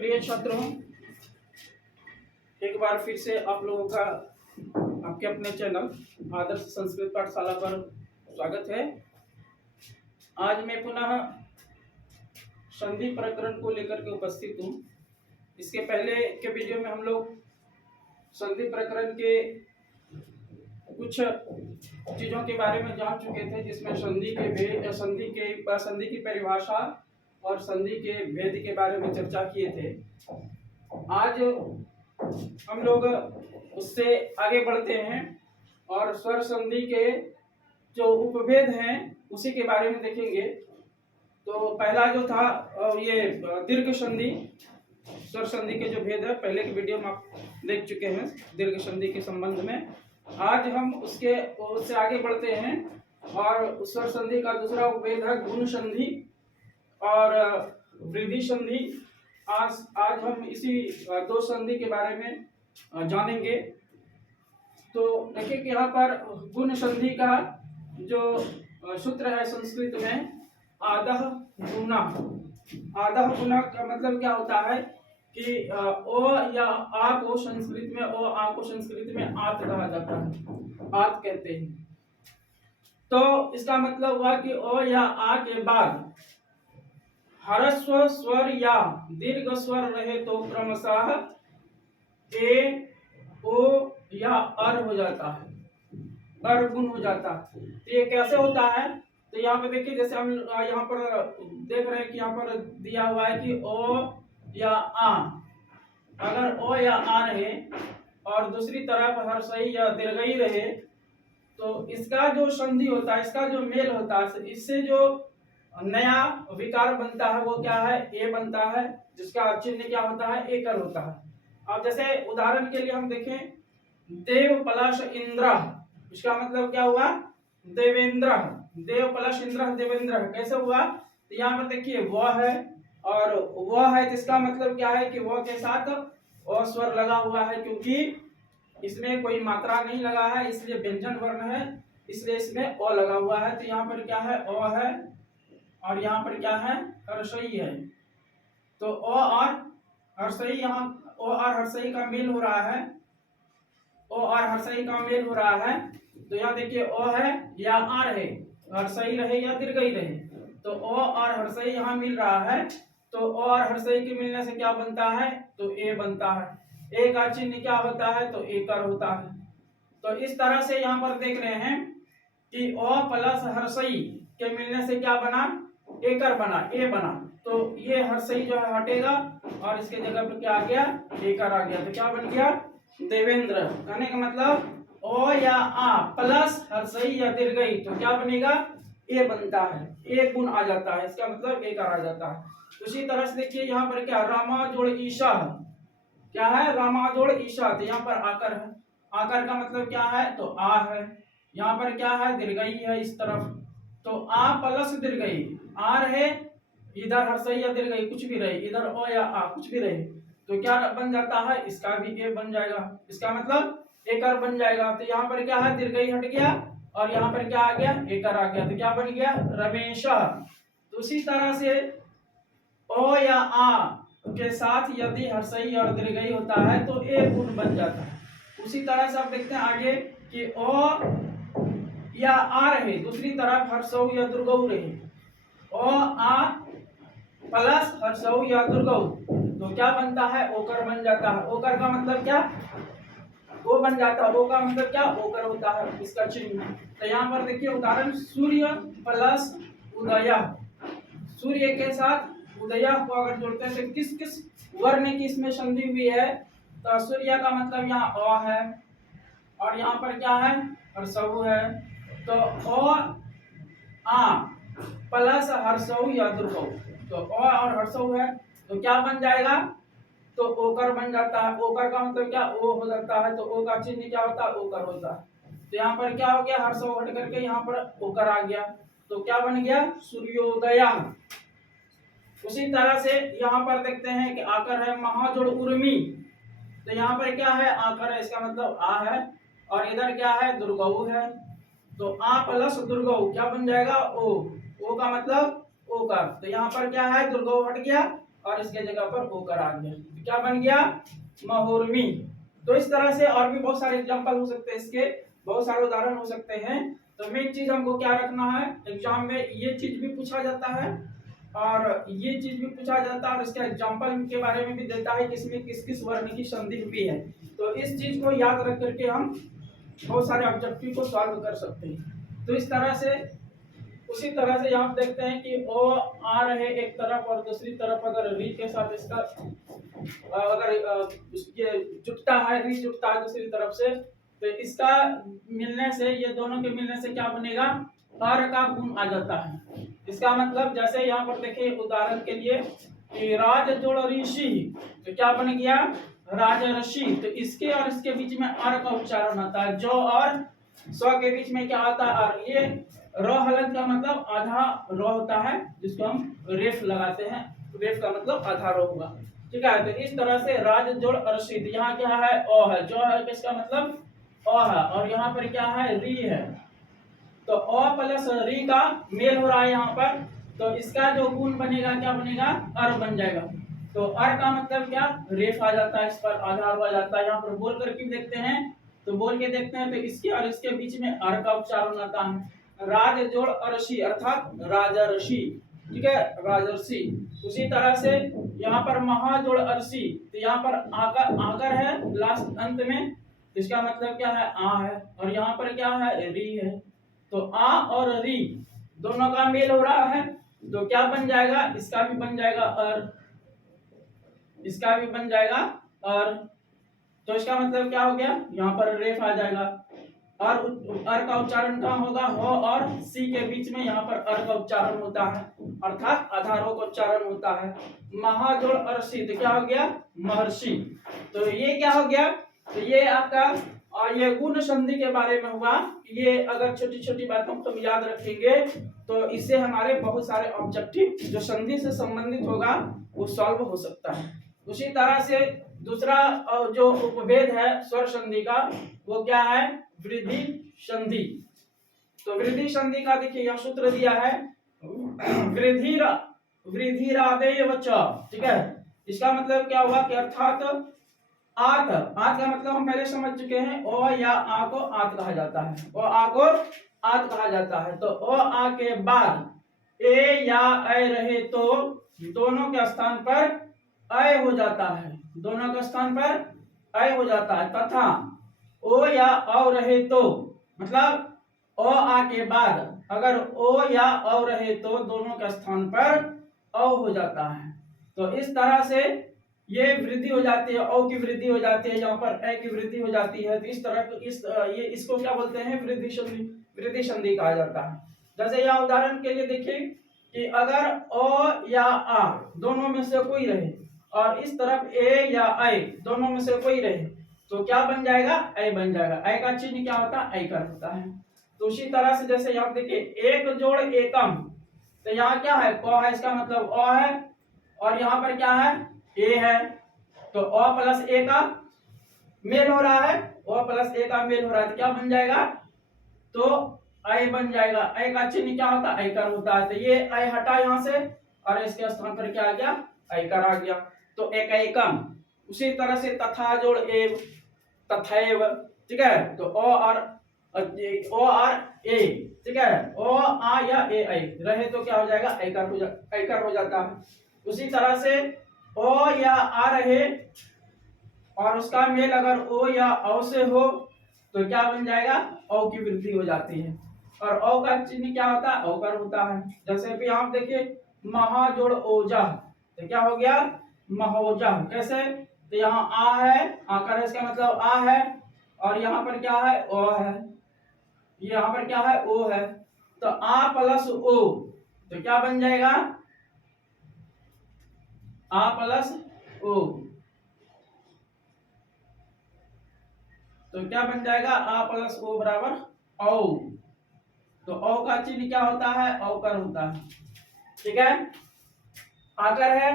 प्रिय छात्रों, एक बार फिर से आप लोगों का आपके अपने चैनल आदर्श संस्कृत पाठशाला पर स्वागत है। आज मैं पुनः संधि प्रकरण को लेकर के उपस्थित हूँ। इसके पहले के वीडियो में हम लोग संधि प्रकरण के कुछ चीज़ों के बारे में जान चुके थे, जिसमें संधि की परिभाषा और संधि के भेद के बारे में चर्चा किए थे। आज हम लोग उससे आगे बढ़ते हैं और स्वर संधि के जो उपभेद हैं उसी के बारे में देखेंगे। तो पहला जो था ये दीर्घ संधि, स्वर संधि के जो भेद है पहले के वीडियो में आप देख चुके हैं दीर्घ संधि के संबंध में। आज हम उससे आगे बढ़ते हैं और स्वर संधि का दूसरा उपभेद है गुण संधि और वृद्धि संधि। आज हम इसी दो संधि के बारे में जानेंगे। तो देखिए कि यहाँ पर गुण संधि का जो सूत्र है संस्कृत में आदः गुणः। आदः गुणः का मतलब क्या होता है कि ओ या आ को संस्कृत में आत कहा जाता है, आत कहते हैं। तो इसका मतलब हुआ कि ओ या आ के बाद ह्रस्व स्वर या दीर्घ स्वर रहे तो क्रमशः ए, ओ या अर हो जाता है, अर गुण हो जाता है। तो ये कैसे होता है? तो यहाँ पे देखिए, जैसे हम यहाँ पर देख रहे हैं कि यहाँ पर दिया हुआ है कि ओ या आ, अगर ओ या आ रहे और दूसरी तरफ ह्रस्वई या दीर्घई रहे तो इसका जो संधि होता है, इसका जो मेल होता है, इससे जो नया विकार बनता है वो क्या है? ए बनता है, जिसका चिन्ह क्या होता है? एकर होता है। अब जैसे उदाहरण के लिए हम देखें देव प्लस इंद्र, इसका मतलब क्या हुआ? देवेंद्र। देव प्लस इंद्र देवेंद्र कैसे हुआ? तो यहाँ पर देखिए वह है और वह है, जिसका मतलब क्या है कि वह के साथ अ स्वर लगा हुआ है, क्योंकि इसमें कोई मात्रा नहीं लगा है, इसलिए व्यंजन वर्ण है, इसलिए इसमें अ लगा हुआ है। तो यहाँ पर क्या है? अ है और यहाँ पर क्या है? ह्रस्वई है। तो अ और ह्रस्वई, यहाँ अ और ह्रस्वई का मेल हो रहा है, अ और ह्रस्वई का मेल हो रहा है। तो यहाँ देखिए अ है या आ रहे, ह्रस्वई रहे या दीर्घई रहे, तो अ और ह्रस्वई यहाँ मिल रहा है। तो अ और ह्रस्वई के मिलने से क्या बनता है? तो ए बनता है। ए का चिन्ह क्या होता है? तो एकर होता है। तो इस तरह से यहाँ पर देख रहे हैं कि अ प्लस ह्रस्वई के मिलने से क्या बना? एकर बना, ए बना। तो ये ह्रस्वई जो है हटेगा और इसके जगह पर क्या आ गया? एकर आ गया। तो क्या बन गया? देवेंद्र। कहने का मतलब ओ या आ प्लस ह्रस्वई या दीर्घई, तो क्या बनेगा? ए बनता है, एक गुण आ जाता है, इसका मतलब एकर आ जाता है। उसी तरह से देखिए यहाँ पर क्या रामा जोड़ ईशा, क्या है? रामा जोड़ ईशा। तो यहाँ पर आकर है, आकर का मतलब क्या है? तो आ है। यहाँ पर क्या है? दीर्घई है इस तरफ, तो आ प्लस दीर्घई, आ रहे इधर ह्रस्वई या दीर्घई कुछ भी रहे, इधर ओ या आ कुछ भी रहे, तो क्या बन जाता है? इसका भी ए बन जाएगा, इसका मतलब एकर बन जाएगा। तो यहाँ पर क्या है? दीर्घई हट गया और यहाँ पर क्या आ गया? एकर आ गया। तो क्या बन गया? रमेश। तो उसी तरह से ओ या आ के साथ यदि ह्रस्वई और दीर्घई होता है तो ए गुण बन जाता है। उसी तरह से आप देखते हैं आगे कि ओ या आ रहे, दूसरी तरफ ह्रस्व या दीर्घऊ रहे, ओ आ प्लस ह्रस्व या दीर्घऊ, तो क्या बनता है? ओकर बन जाता है। ओकर का मतलब क्या? वो बन जाता है। ओ का मतलब क्या? ओकर होता है, इसका चिन्ह। तो यहाँ पर देखिए उदाहरण सूर्य प्लस उदय, सूर्य के साथ उदय को अगर जोड़ते हैं तो किस किस वर्ण की इसमें संधि हुई है? तो सूर्य का मतलब यहाँ अ है और यहाँ पर क्या है? ह्रस्व है। तो अ आ प्लस ह्रस्व या दीर्घऊ, तो अ और ह्रस्व है तो क्या बन जाएगा? तो ओकर बन जाता है। ओकर का मतलब क्या? ओ हो जाता है। तो ओ का चिन्ह क्या होता है? ओकर होता है। तो यहाँ पर क्या हो गया? ह्रस्व हट करके यहाँ पर ओकर आ गया, तो क्या बन गया? सूर्योदय। उसी तरह से यहाँ पर देखते हैं कि आकर है महाजोड़ उर्मी, तो यहाँ पर क्या है? आकर है, इसका मतलब आ है और इधर क्या है? दुर्गऊ है। तो आ प्लस दुर्गऊ क्या बन जाएगा? ओ। ओ का मतलब ओकर। तो यहाँ पर क्या है? दुर्गऊ हट गया और इसके जगह पर ओकर आ गया, तो क्या बन गया, महुर्मी। तो इस तरह से और भी बहुत सारे एग्जांपल हो सकते हैं, इसके बहुत सारे उदाहरण हो सकते हैं। तो मेन चीज हमको क्या रखना है, एग्जाम में ये चीज भी पूछा जाता है और ये चीज भी पूछा जाता है और इसके एग्जांपल के बारे में भी देता है कि इसमें किस किस वर्ण की संधि भी है। तो इस चीज को याद रख करके हम बहुत सारे ऑब्जेक्टिव को सॉल्व कर सकते हैं। तो इस तरह से उसी तरह से यहाँ देखते हैं कि ओ आ रहे एक तरफ और दूसरी तरफ अगर री के साथ इसका अगर उसके जुटता है, री जुटता है दूसरी तरफ से, तो इसका मिलने से, ये दोनों के मिलने से क्या बनेगा, अर का गुण आ जाता है। इसका मतलब जैसे यहाँ पर देखिए उदाहरण के लिए कि राज जोड़ ऋषि, तो क्या बन गया, राजऋषि। तो इसके और इसके बीच में अर का उच्चारण आता है, जो और स्व के बीच में क्या आता है, अर। ये र हलंत का मतलब आधा रो होता है, जिसको हम रेफ लगाते हैं, रेफ का मतलब आधा रो होगा, ठीक है। तो इस तरह से राज जोड़ अर्षित, यहाँ क्या है, ओ है, जो है किसका मतलब ओ है, और यहाँ पर क्या है, री है। तो ओ प्लस री का मेल हो रहा है यहाँ पर, तो इसका जो गुण बनेगा क्या बनेगा, अर बन जाएगा। तो अर का मतलब क्या, रेफ आ जाता है, इस पर आधार आ जाता है। यहाँ पर बोल करके देखते हैं, तो बोल के देखते हैं, तो इसके और इसके बीच में अर का उच्चारण आता है। राज जोड़ अर्षि अर्थात राजर्षि, ठीक है, राजर्षि। उसी तरह से यहाँ पर महा जोड़ अर्षि, तो यहाँ पर आकर आकर है लास्ट अंत में, तो इसका मतलब क्या है, आ है, और यहाँ पर क्या है, री है। तो आ और री दोनों का मेल हो रहा है, तो क्या बन जाएगा, इसका भी बन जाएगा अर, इसका भी बन जाएगा अर। तो इसका मतलब क्या हो गया, यहाँ पर रेफ आ जाएगा, और अर का उच्चारण कहाँ होगा, हो और सी के बीच में, यहाँ पर अर का उच्चारण होता है, अर्थात आधारों का उच्चारण होता है। महाजोड़ अर्षि, तो क्या हो गया, महर्षि। तो ये क्या हो गया, तो ये आपका ये गुण संधि के बारे में हुआ। ये अगर छोटी छोटी बातों को हम याद रखेंगे तो इससे हमारे बहुत सारे ऑब्जेक्टिव जो संधि से संबंधित होगा वो सॉल्व हो सकता है। उसी तरह से दूसरा जो उपभेद है स्वर संधि का, वो क्या है, वृद्धि संधि। तो वृद्धि संधि का देखिए यह सूत्र दिया है, वृद्धिरादेव च, ठीक है। इसका मतलब क्या हुआ कि अर्थात आत, आत का मतलब हम पहले समझ चुके हैं, ओ या आ को आत कहा जाता है, ओ आ को आत कहा जाता है। तो ओ आ के बाद ए या ऐ रहे तो दोनों के स्थान पर ऐ हो जाता है, दोनों के स्थान पर ऐ हो जाता है। तथा ओ या औ रहे तो, मतलब ओ आ के बाद अगर ओ या औ रहे तो दोनों के स्थान पर औ हो जाता है। तो इस तरह से ये वृद्धि हो जाती है, औ की वृद्धि हो जाती है, यहाँ पर ए की वृद्धि हो जाती है। तो इस तरह ये इसको क्या बोलते हैं, वृद्धि संधि, वृद्धि संधि कहा जाता है। जैसे यहाँ उदाहरण के लिए देखिए कि अगर ओ या आ दोनों में से कोई रहे और इस तरफ ए या ऐ दोनों में से कोई रहे, तो क्या बन जाएगा, ऐ बन जाएगा। ऐ का चिन्ह क्या होता है, ऐकर होता है। तो उसी तरह से जैसे यहाँ देखिए एक जोड़ एकम, तो यहाँ क्या है, क है, इसका मतलब अ है, और यहाँ पर क्या है, ए है। तो अ प्लस ए का मेल हो रहा है, अ प्लस ए का मेल हो रहा है, तो क्या बन जाएगा, तो ऐ बन जाएगा। ऐ का चिन्ह क्या होता है, ऐकर होता है। तो ये ऐ हटा यहाँ से और इसके स्थान पर क्या आ गया, ऐकर आ गया। तो एक एकम। उसी तरह से तथा जोड़ एव, तथैव, ठीक है। तो ओ और ए, ठीक है, ओ आ या ए ऐ रहे तो क्या हो जाएगा, ऐकर हो जाता है। उसी तरह से ओ या आ रहे और उसका मेल अगर ओ या औ से हो तो क्या बन जाएगा, औ की वृद्धि हो जाती है। और औ का चिन्ह क्या होता है, औकर होता है। जैसे भी आप देखिए महा जोड़ ओजा, तो क्या हो गया, महोजा। कैसे, तो यहाँ आ है, आकर है, इसका मतलब आ है, और यहाँ पर क्या है, ओ है, यहाँ पर क्या है, ओ है। तो आ प्लस ओ, तो क्या बन जाएगा, आ प्लस ओ, तो क्या बन जाएगा, आ प्लस ओ बराबर औ। तो औ का चिन्ह क्या होता है, औकर होता है, ठीक है। आकर है,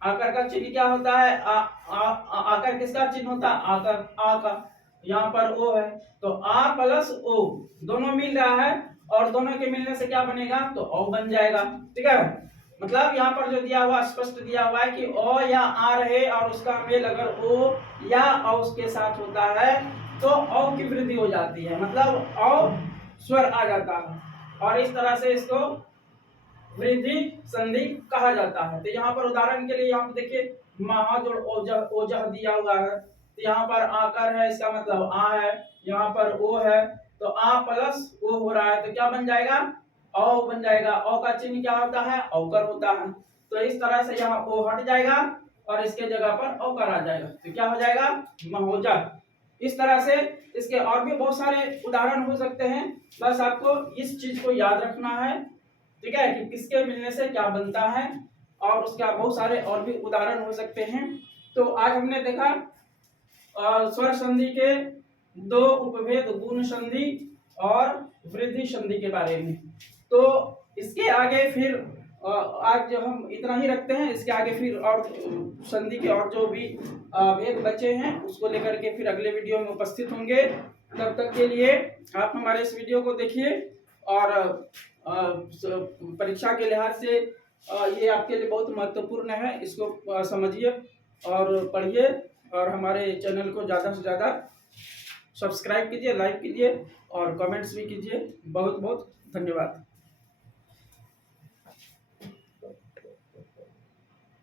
आकर का चिन्ह क्या होता है, आकर किसका चिन्ह होता है, आकर, आ का, यहाँ पर ओ है। तो आ प्लस ओ दोनों मिल रहा है और दोनों के मिलने से क्या बनेगा, तो औ बन जाएगा, ठीक है। मतलब यहाँ पर जो दिया हुआ स्पष्ट दिया हुआ है कि ओ या आ रहे और उसका मेल अगर ओ या औ उसके साथ होता है तो औ की वृद्धि हो जाती है, मतलब औ स्वर आ जाता है और इस तरह से इसको वृद्धि संधि कहा जाता है। तो यहाँ पर उदाहरण के लिए यहाँ पे देखिए महा जो ओजह दिया हुआ है, तो यहाँ पर आकर है, इसका मतलब आ है, यहाँ पर ओ है तो आ प्लस ओ हो रहा है तो क्या बन जाएगा, औ बन जाएगा। औ का चिन्ह क्या होता है, औकर होता है। तो इस तरह से यहाँ ओ हट जाएगा और इसके जगह पर औकर आ जाएगा तो क्या हो जाएगा, महोजा। इस तरह से इसके और भी बहुत सारे उदाहरण हो सकते हैं, बस आपको इस चीज को याद रखना है, ठीक है, कि किसके मिलने से क्या बनता है और उसका बहुत सारे और भी उदाहरण हो सकते हैं। तो आज हमने देखा स्वर संधि के दो उपभेद, गुण संधि और वृद्धि संधि के बारे में। तो इसके आगे फिर आज जो हम इतना ही रखते हैं, इसके आगे फिर और संधि के और जो भी भेद बचे हैं उसको लेकर के फिर अगले वीडियो में उपस्थित होंगे। तब तक के लिए आप हमारे इस वीडियो को देखिए और परीक्षा के लिहाज से ये आपके लिए बहुत महत्वपूर्ण है, इसको समझिए और पढ़िए और हमारे चैनल को ज़्यादा से ज़्यादा सब्सक्राइब कीजिए, लाइक कीजिए और कमेंट्स भी कीजिए। बहुत बहुत धन्यवाद।